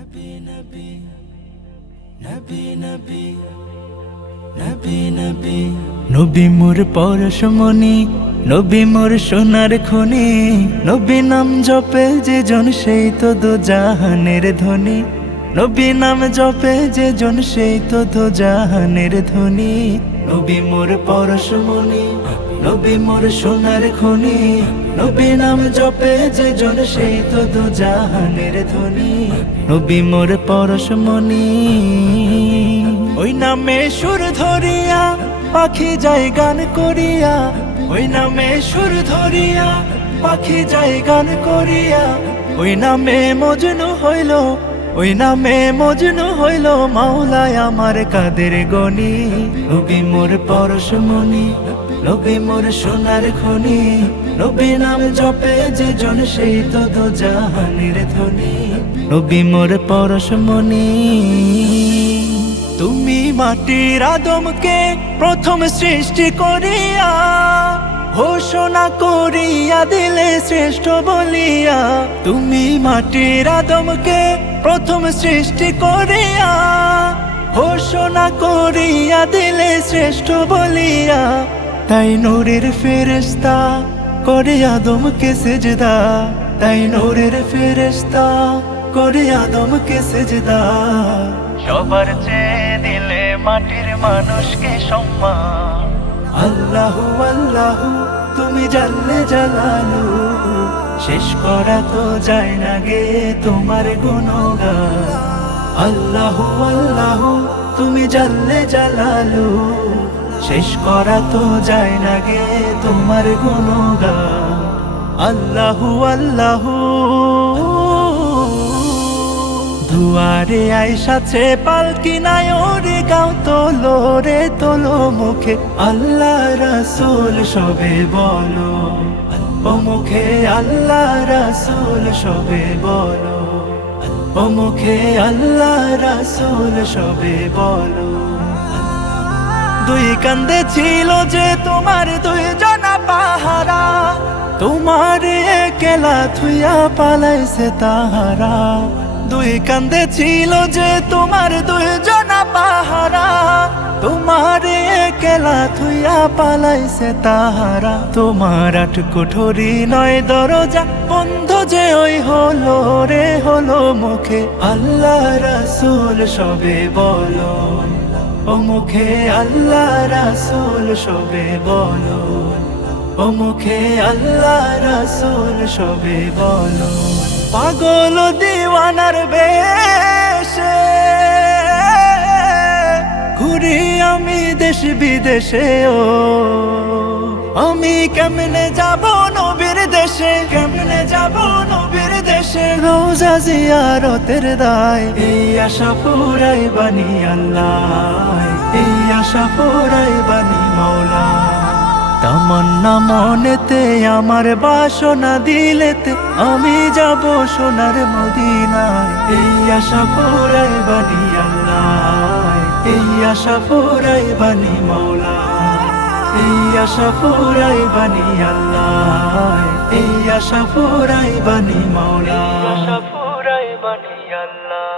নবী নবী নবী নবী নবী নবী নবী মোর পরশমণি, নবী মোর সোনার খনি। নবী নাম জপে যে জন সেই তো দো জাহানের ধনী। নবী নাম জপে যে জন সেই তো দো জাহানের ধনী। নবী মোর পরশমণি, নবী মোর সোনার খনি। নবী নাম জপে যে জন সেই তো দো জাহানের ধনী। নবী মোর পরশমণি, ওই নামে সুর ধরিয়া পাখি যায় গান করিয়া। ওই নামে সুর ধরিয়া পাখি যায় গান করিয়া। ওই নামে মজনু হইল, ওই নামে মজনু হইল মাওলায় আমার কাদের গনি। নবী মোর পরশমণি, নবী মোর সোনার খনি। নবী নাম জপে যে জন সেই তো দো জাহানের ধনী। নবী মোর পরশমণি, তুমি মাটির আদমকে প্রথম সৃষ্টি করিয়া ঘোষণা করিয়া দিলে শ্রেষ্ঠ বলিয়া। তুমি মাটির আদমকে প্রথম সৃষ্টি করিয়া ঘোষণা করিয়া দিলে শ্রেষ্ঠ বলিয়া। তাই নূরের ফেরেশতা করে আদমকে সেজদা। তাই নূরের ফেরেশতা করে আদমকে সেজদা। সবার চেয়ে দিলে মাটির মানুষকে সম্মান। আল্লাহু আল্লাহু তুমি জানলে জালালু, শেষ করা তো যায় না গে তোমার গুণগান। আল্লাহু আল্লাহু তুমি জানলে জালালু, শেষ করা তো যায় না গে তোমার গুণগান। আল্লাহু আল্লাহু দুয়ারে আইসাছে পালকি নাই ওরে গাও তোলো রে তোলো মুখে আল্লাহ রাসূল সবে বলো। ও মুখে আল্লাহ রাসূল সবে বলো। ও মুখে আল্লাহ রাসূল সবে বলো। দুই কান্দে ছিল যে তোমার দুই জনা পাহারা, তোমার একলা থুইয়া পালাইছে তাহারা। দুই কান্দে ছিল যে তোমার দুই জনা পাহারা, তোমার একলা থুইয়া পালাইছে তাহারা। তোমার আট কোঠরি নয় দরজা বন্ধ যে ওই হলো রে হলো মুখে আল্লাহ রাসূল সবে বলো। ও মুখে আল্লাহ রাসূল সবে বলো। ও মুখে আল্লাহ রাসূল সবে বলো। পাগল দিওয়ানার বেশে ঘুরি আমি দেশ বিদেশে। ও আমি কেমনে যাব নবীর দেশে, কেমনে যাব নবীর দেশে। রোজা জিয়ারতের দায় এই আশা পুরাই বানি আল্লাহ, এই আশা পুরাই বানি মাওলা। তামান্না মনেতে আমার বাসনা দিলেতে আমি যাব সোনার মদিনায়। এই আশা পুরাই বানি আল্লাহ, এই আশা পুরাই বানি মাওলা। এই আশা পুরাই বানি আল্লাহ, এই আশা পুরাই বানি মাওলা। আশা পুরাই বানি আল্লাহ।